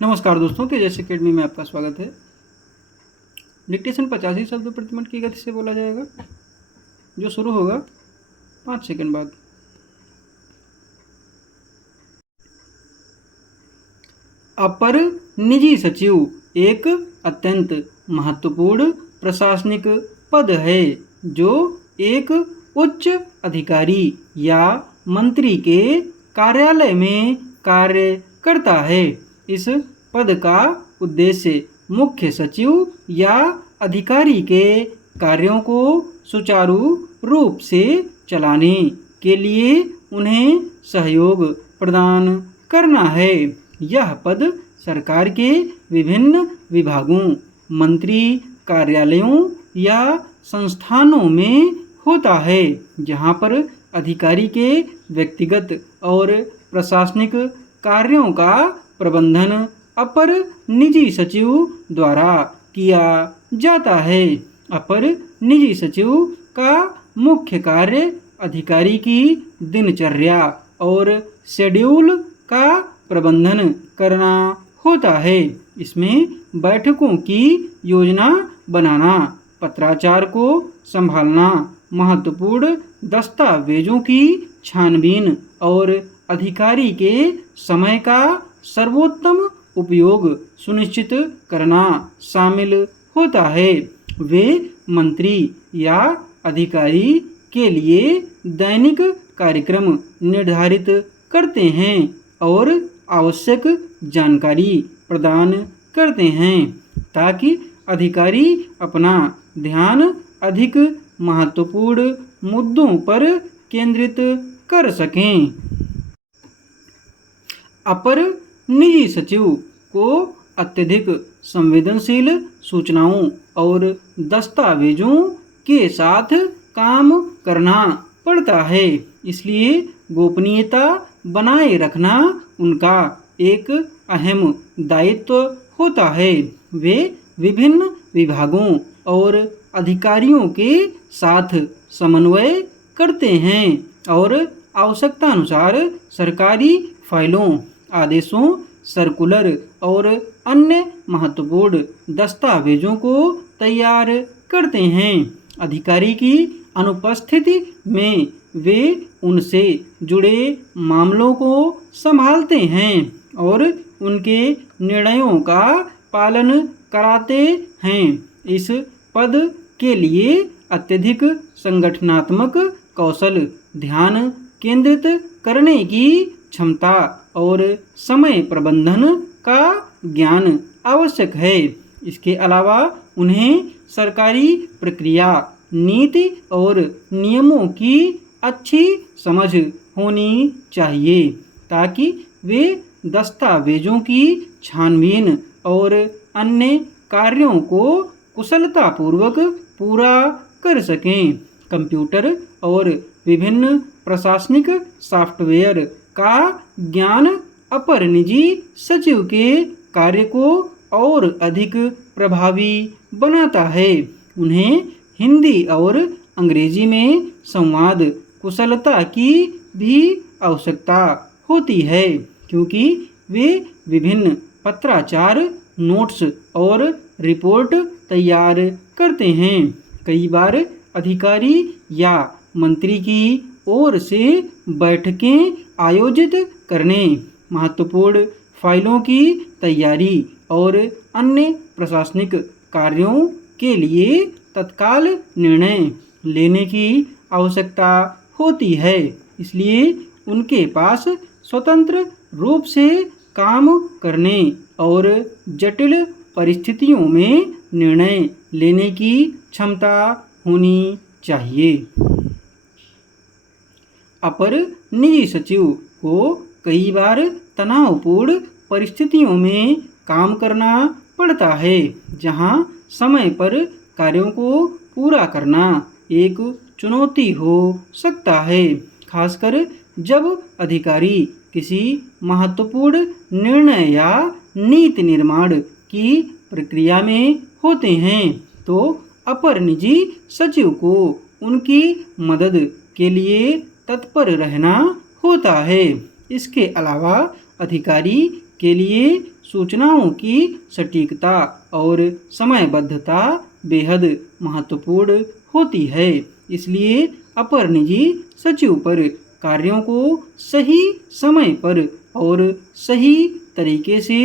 नमस्कार दोस्तों, तेजस एकेडमी में आपका स्वागत है। डिक्टेशन 85 शब्द प्रति मिनट की गति से बोला जाएगा, जो शुरू होगा 5 सेकंड बाद। अपर निजी सचिव एक अत्यंत महत्वपूर्ण प्रशासनिक पद है जो एक उच्च अधिकारी या मंत्री के कार्यालय में कार्य करता है। इस पद का उद्देश्य मुख्य सचिव या अधिकारी के कार्यों को सुचारू रूप से चलाने के लिए उन्हें सहयोग प्रदान करना है। यह पद सरकार के विभिन्न विभागों, मंत्री कार्यालयों या संस्थानों में होता है, जहां पर अधिकारी के व्यक्तिगत और प्रशासनिक कार्यों का प्रबंधन अपर निजी सचिव द्वारा किया जाता है। अपर निजी सचिव का मुख्य कार्य अधिकारी की दिनचर्या और शेड्यूल का प्रबंधन करना होता है। इसमें बैठकों की योजना बनाना, पत्राचार को संभालना, महत्वपूर्ण दस्तावेजों की छानबीन और अधिकारी के समय का सर्वोत्तम उपयोग सुनिश्चित करना शामिल होता है। वे मंत्री या अधिकारी के लिए दैनिक कार्यक्रम निर्धारित करते हैं और आवश्यक जानकारी प्रदान करते हैं, ताकि अधिकारी अपना ध्यान अधिक महत्वपूर्ण मुद्दों पर केंद्रित कर सकें। अपर निजी सचिव को अत्यधिक संवेदनशील सूचनाओं और दस्तावेजों के साथ काम करना पड़ता है, इसलिए गोपनीयता बनाए रखना उनका एक अहम दायित्व होता है। वे विभिन्न विभागों और अधिकारियों के साथ समन्वय करते हैं और आवश्यकतानुसार सरकारी फाइलों, आदेशों, सर्कुलर और अन्य महत्वपूर्ण दस्तावेजों को तैयार करते हैं। अधिकारी की अनुपस्थिति में वे उनसे जुड़े मामलों को संभालते हैं और उनके निर्णयों का पालन कराते हैं। इस पद के लिए अत्यधिक संगठनात्मक कौशल, ध्यान केंद्रित करने की क्षमता और समय प्रबंधन का ज्ञान आवश्यक है। इसके अलावा उन्हें सरकारी प्रक्रिया, नीति और नियमों की अच्छी समझ होनी चाहिए, ताकि वे दस्तावेजों की छानबीन और अन्य कार्यों को कुशलतापूर्वक पूरा कर सकें। कंप्यूटर और विभिन्न प्रशासनिक सॉफ्टवेयर का ज्ञान अपर निजी सचिव के कार्य को और अधिक प्रभावी बनाता है। उन्हें हिंदी और अंग्रेजी में संवाद कुशलता की भी आवश्यकता होती है, क्योंकि वे विभिन्न पत्राचार, नोट्स और रिपोर्ट तैयार करते हैं। कई बार अधिकारी या मंत्री की ओर से बैठकें आयोजित करने, महत्वपूर्ण फाइलों की तैयारी और अन्य प्रशासनिक कार्यों के लिए तत्काल निर्णय लेने की आवश्यकता होती है। इसलिए उनके पास स्वतंत्र रूप से काम करने और जटिल परिस्थितियों में निर्णय लेने की क्षमता होनी चाहिए। अपर निजी सचिव को कई बार तनावपूर्ण परिस्थितियों में काम करना पड़ता है, जहां समय पर कार्यों को पूरा करना एक चुनौती हो सकता है, खासकर जब अधिकारी किसी महत्वपूर्ण निर्णय या नीति निर्माण की प्रक्रिया में होते हैं। तो अपर निजी सचिव को उनकी मदद के लिए तत्पर रहना होता है। इसके अलावा अधिकारी के लिए सूचनाओं की सटीकता और समयबद्धता बेहद महत्वपूर्ण होती है। इसलिए अपर निजी सचिव पर कार्यों को सही समय पर और सही तरीके से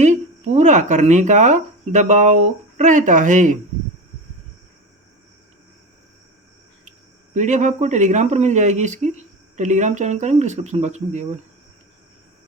पूरा करने का दबाव रहता है। पीडीएफ आपको टेलीग्राम पर मिल जाएगी। इसकी टेलीग्राम चैनल का लिंक डिस्क्रिप्शन बॉक्स में दिया हुआ है।